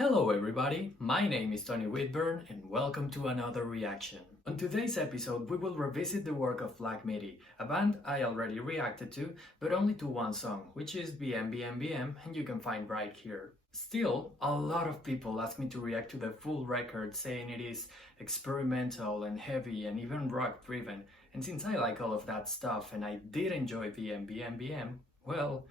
Hello everybody, my name is Tony Whitburn and welcome to another reaction. On today's episode we will revisit the work of Midi, a band I already reacted to, but only to one song, which is BM BM BM, and you can find right here. Still, a lot of people ask me to react to the full record, saying it is experimental and heavy and even rock driven, and since I like all of that stuff and I did enjoy BM BM BM, well,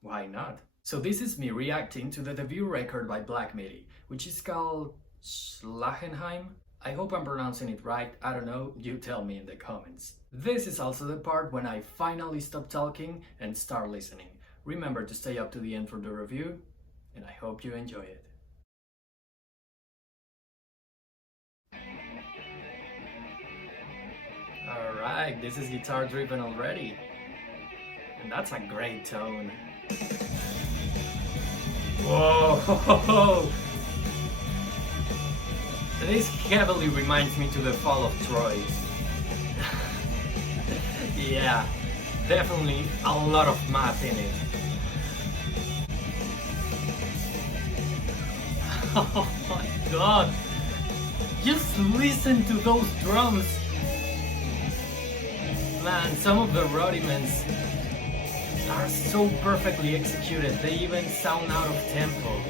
why not? So this is me reacting to the debut record by Midi, which is called Schlagenheim. I hope I'm pronouncing it right, I don't know, you tell me in the comments. This is also the part when I finally stop talking and start listening. Remember to stay up to the end for the review, and I hope you enjoy it. Alright, this is guitar driven already. And that's a great tone. Whoa! This heavily reminds me to the fall of Troy. Yeah, definitely a lot of math in it. Oh my god! Just listen to those drums! Man, some of the rudiments are so perfectly executed, they even sound out of tempo.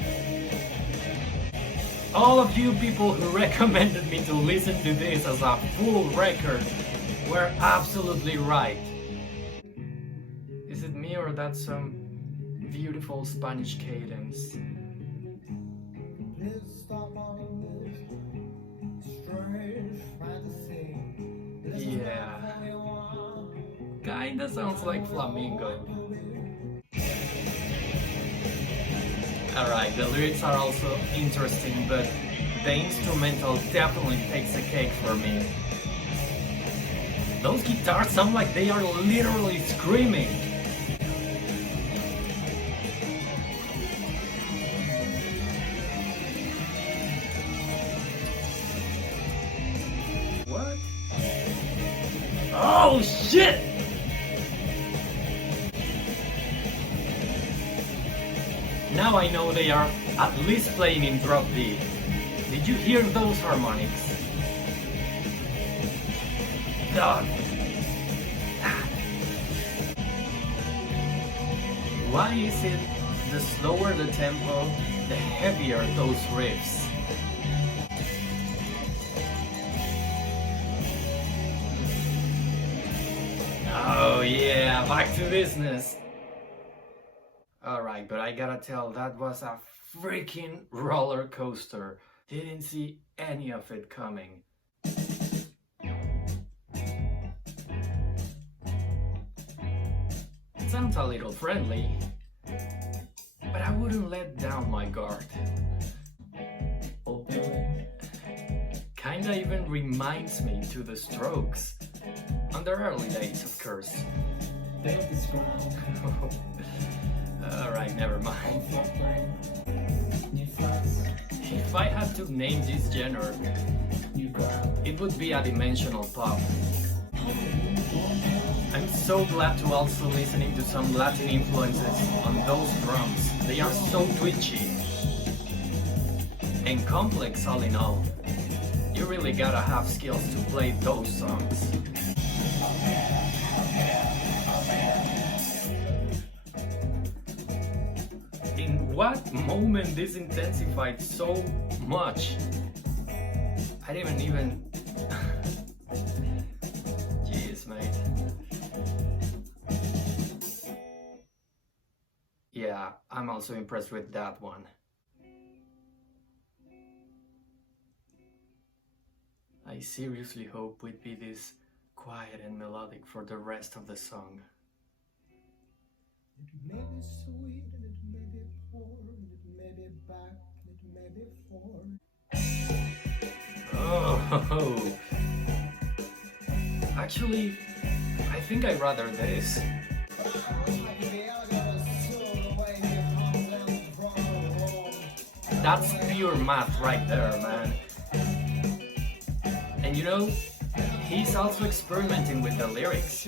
All of you people who recommended me to listen to this as a full record were absolutely right. Is it me or that's some beautiful Spanish cadence? Yeah, kinda sounds like flamenco. Alright, the lyrics are also interesting, but the instrumental definitely takes the cake for me. Those guitars sound like they are literally screaming. What? Oh shit! Now I know they are at least playing in drop D. Did you hear those harmonics? God. Why is it the slower the tempo, the heavier those riffs? Oh yeah, back to business. Alright, but I gotta tell, that was a freaking roller coaster. Didn't see any of it coming. It sounds a little friendly, but I wouldn't let down my guard. Kinda even reminds me to the Strokes. On their early days, of course. Alright, never mind. If I had to name this genre, it would be a dimensional pop. I'm so glad to also listening to some Latin influences on those drums. They are so twitchy and complex all in all. You really gotta have skills to play those songs. In what moment this intensified so much? I didn't even... Jeez, mate. Yeah, I'm also impressed with that one. I seriously hope we'd be this quiet and melodic for the rest of the song. It may be sweet and it may be poor, and it may be back and it may be forward. Oh, actually, I think I'd rather this. That's pure math right there, man. And you know, he's also experimenting with the lyrics.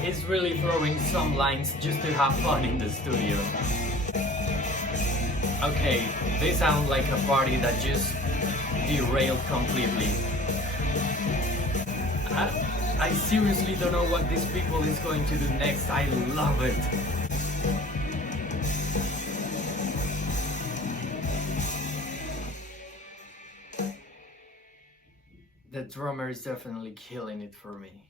he's really throwing some lines just to have fun in the studio. Okay, they sound like a party that just derailed completely. I seriously don't know what these people is going to do next. I love it. The drummer is definitely killing it for me.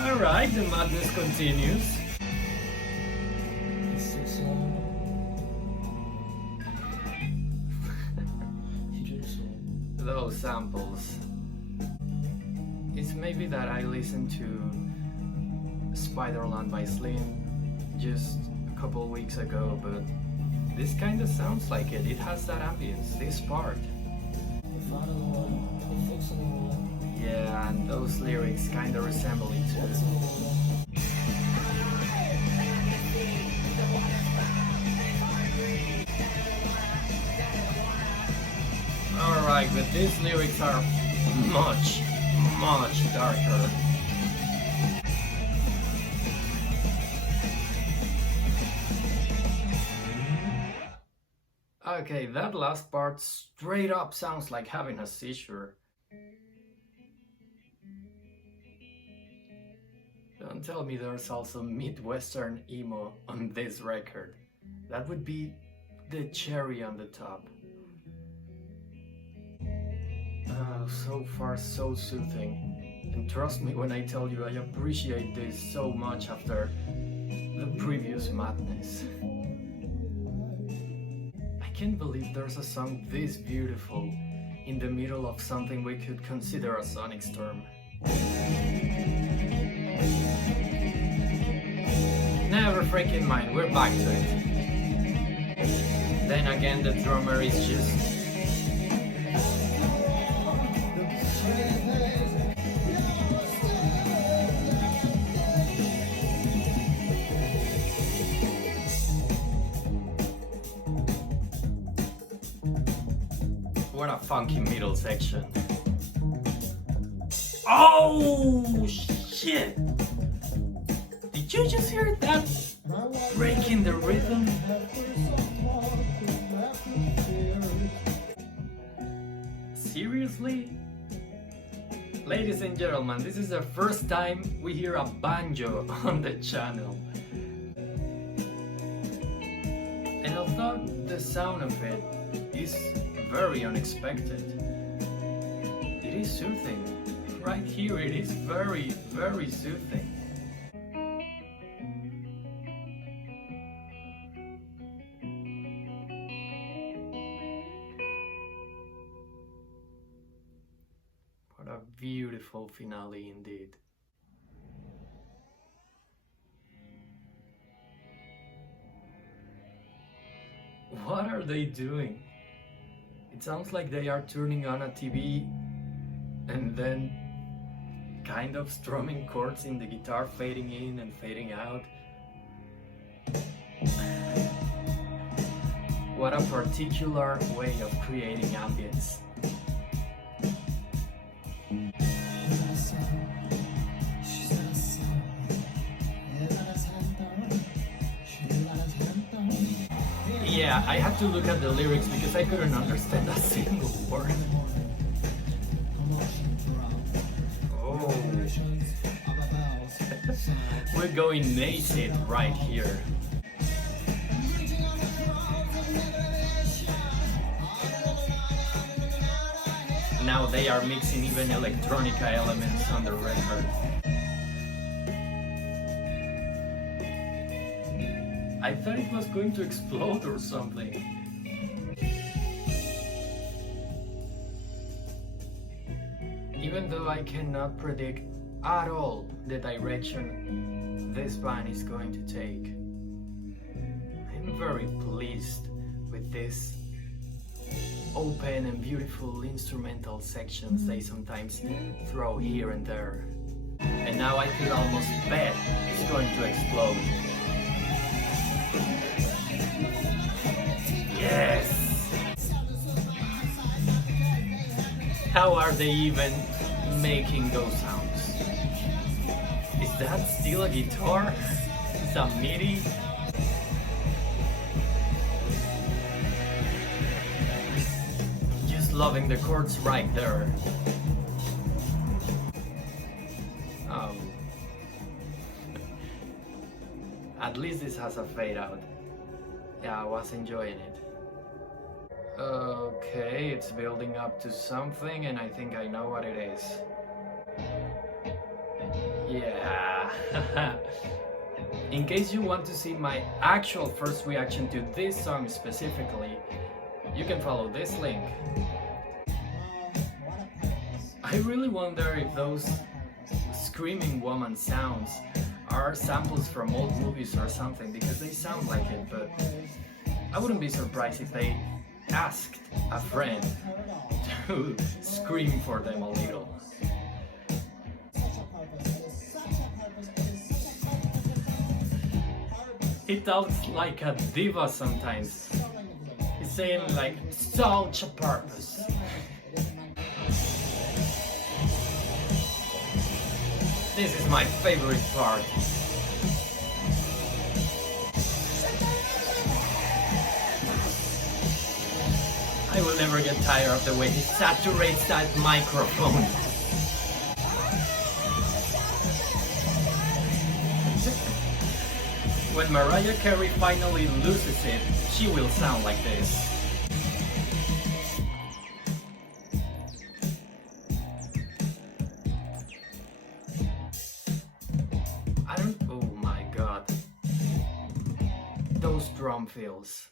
Alright, the madness continues. Those samples. It's maybe that I listened to Spiderland by Slim just a couple weeks ago, but this kind of sounds like it. It has that ambience, this part. Yeah, and those lyrics kind of resemble it too. Alright, but these lyrics are much darker. Okay, that last part straight up sounds like having a seizure. Don't tell me there's also Midwestern emo on this record. That would be the cherry on the top. So far so soothing. And trust me when I tell you I appreciate this so much after the previous madness. I can't believe there's a song this beautiful in the middle of something we could consider a sonic storm. Never freaking mind, we're back to it. Then again, the drummer is just... What a funky middle section. Oh shit! Did you just hear that break in the rhythm? Seriously? Ladies and gentlemen, this is the first time we hear a banjo on the channel. And although the sound of it is very unexpected, it is soothing. Right here it is very soothing. What a beautiful finale indeed. What are they doing? It sounds like they are turning on a TV and then kind of strumming chords in the guitar, fading in and fading out. What a particular way of creating ambience. Yeah, I had to look at the lyrics because I couldn't understand a single word. Oh. We're going naked right here. Now they are mixing even electronica elements on the record. I thought it was going to explode or something. Even though I cannot predict at all the direction this band is going to take, I'm very pleased with this open and beautiful instrumental sections they sometimes throw here and there. And now I could almost bet it's going to explode. Yes! How are they even making those sounds? Is that still a guitar? Some Midi? Just loving the chords right there. Oh. At least this has a fade out. Yeah, I was enjoying it. Okay, it's building up to something and I think I know what it is. Yeah. In case you want to see my actual first reaction to this song specifically, you can follow this link. I really wonder if those screaming woman sounds are samples from old movies or something, because they sound like it, but I wouldn't be surprised if they asked a friend to scream for them a little. He talks like a diva sometimes. He's saying like, such a purpose. This is my favorite part. I will never get tired of the way he saturates that microphone. When Mariah Carey finally loses it, she will sound like this. Oh my god. Those drum fills.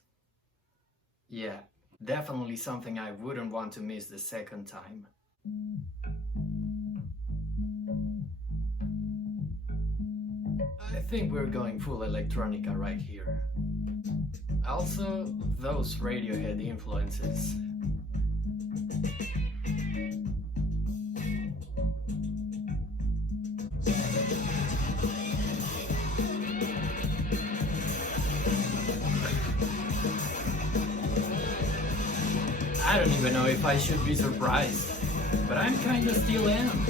Yeah, definitely something I wouldn't want to miss the second time. I think we're going full electronica right here. Also, those Radiohead influences. I don't even know if I should be surprised, but I'm kinda still am.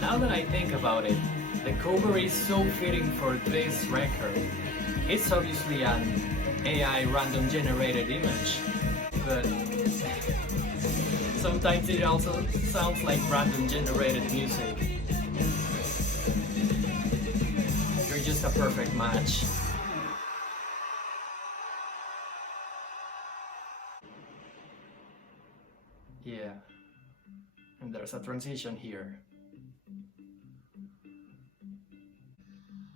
Now that I think about it, the cover is so fitting for this record. It's obviously an AI random generated image, but sometimes it also sounds like random generated music. You're just a perfect match. Yeah, and there's a transition here.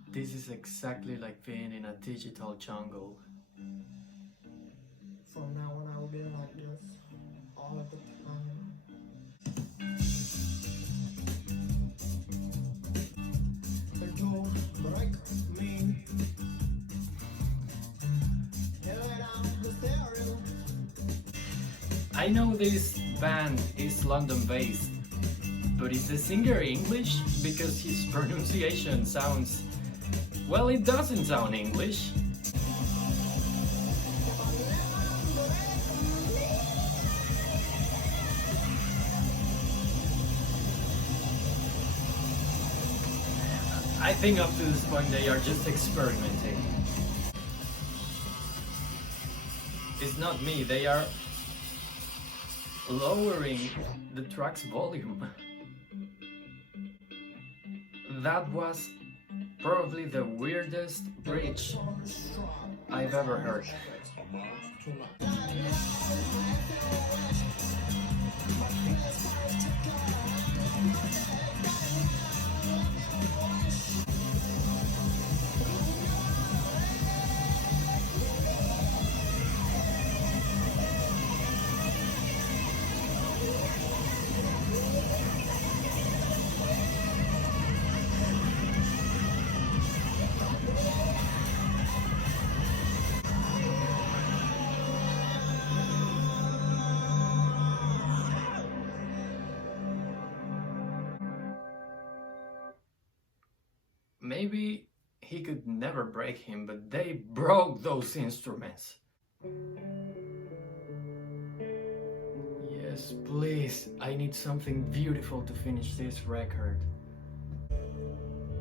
This is exactly like being in a digital jungle. From now on, I will be like this all of the time. Control, break me. I know this band is London-based, but is the singer English? Because his pronunciation sounds... well, it doesn't sound English. I think up to this point they are just experimenting. It's not me, they are lowering the track's volume. That was probably the weirdest bridge I've ever heard. Maybe he could never break him, but they broke those instruments. Yeah. Yes, please. I need something beautiful to finish this record. I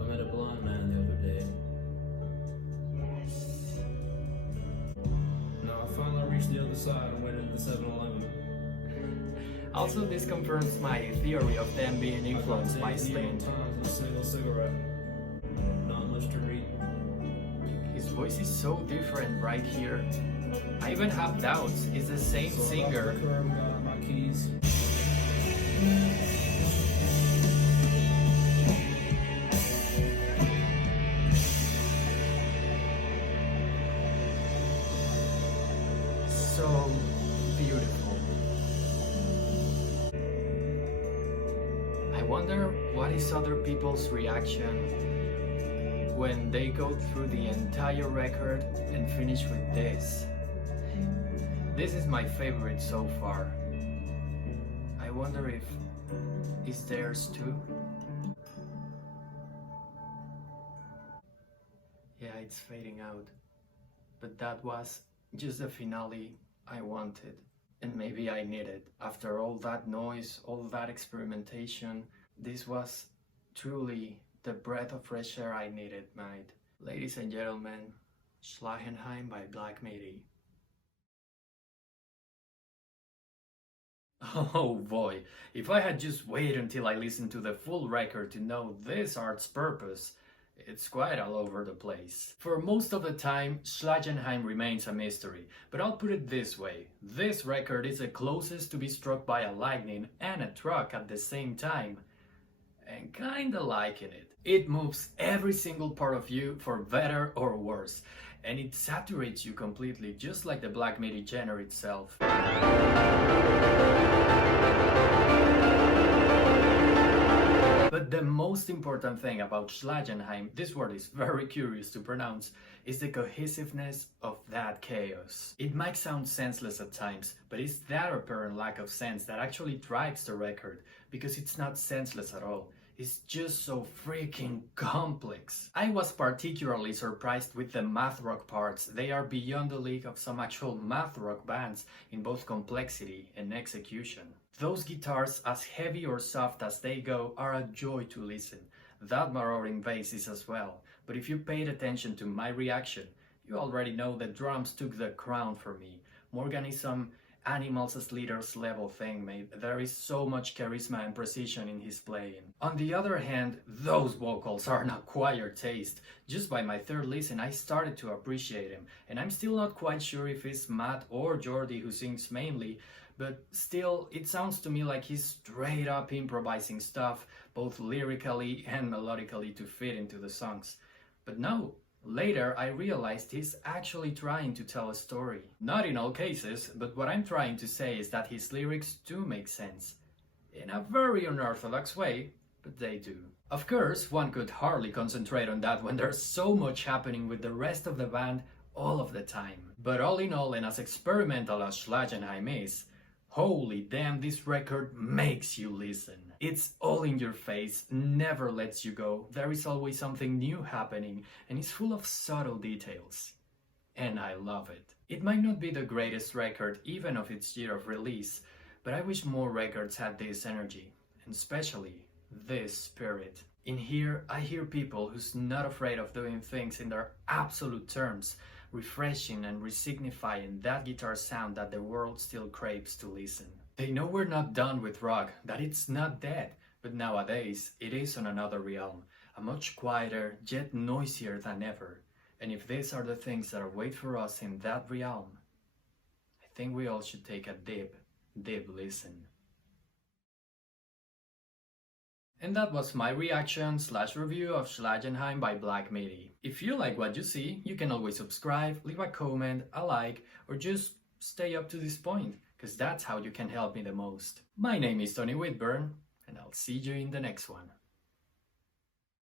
met a blind man the other day. Yes. Now I finally reached the other side and went into the 7-Eleven. Also, this confirms my theory of them being influenced by Sting. Times and a single cigarette. Not much to read. His voice is so different right here. I even have doubts. It's the same So singer. I got to the curb and got out my keys. So beautiful. I wonder what is other people's reaction when they go through the entire record and finish with this. This is my favorite so far. I wonder if it's theirs too. Yeah, it's fading out. But that was just the finale I wanted. And maybe I needed. After all that noise, all that experimentation, this was truly the breath of fresh air I needed, mate. Ladies and gentlemen, Schlagenheim by Midi. Oh boy, if I had just waited until I listened to the full record to know this art's purpose, it's quite all over the place. For most of the time, Schlagenheim remains a mystery, but I'll put it this way. This record is the closest to be struck by a lightning and a truck at the same time, and kinda liking it. It moves every single part of you for better or worse, and it saturates you completely, just like the Midi genre itself. But the most important thing about Schlagenheim, this word is very curious to pronounce, is the cohesiveness of that chaos. It might sound senseless at times, but it's that apparent lack of sense that actually drives the record, because it's not senseless at all. It's just so freaking complex. I was particularly surprised with the math rock parts. They are beyond the league of some actual math rock bands in both complexity and execution. Those guitars, as heavy or soft as they go, are a joy to listen. That marauding bass is as well. But if you paid attention to my reaction, you already know the drums took the crown for me. Morgan is some Animals as Leaders level thing, mate. There is so much charisma and precision in his playing. On the other hand, those vocals are an acquired taste. Just by my third listen, I started to appreciate him, and I'm still not quite sure if it's Matt or Jordi who sings mainly, but still, it sounds to me like he's straight up improvising stuff, both lyrically and melodically to fit into the songs. But no. Later, I realized he's actually trying to tell a story. Not in all cases, but what I'm trying to say is that his lyrics do make sense. In a very unorthodox way, but they do. Of course, one could hardly concentrate on that when there's so much happening with the rest of the band all of the time. But all in all, and as experimental as Schlagenheim is, holy damn, this record makes you listen. It's all in your face, never lets you go. There is always something new happening, and it's full of subtle details. And I love it. It might not be the greatest record, even of its year of release, but I wish more records had this energy, and especially this spirit. In here, I hear people who's not afraid of doing things in their absolute terms, refreshing and resignifying that guitar sound that the world still craves to listen. They know we're not done with rock, that it's not dead, but nowadays it is on another realm, a much quieter yet noisier than ever. And if these are the things that await for us in that realm, I think we all should take a deep listen. And that was my reaction / review of Schlagenheim by Midi. If you like what you see, you can always subscribe, leave a comment, a like, or just stay up to this point, because that's how you can help me the most. My name is Tony Whitburn, and I'll see you in the next one.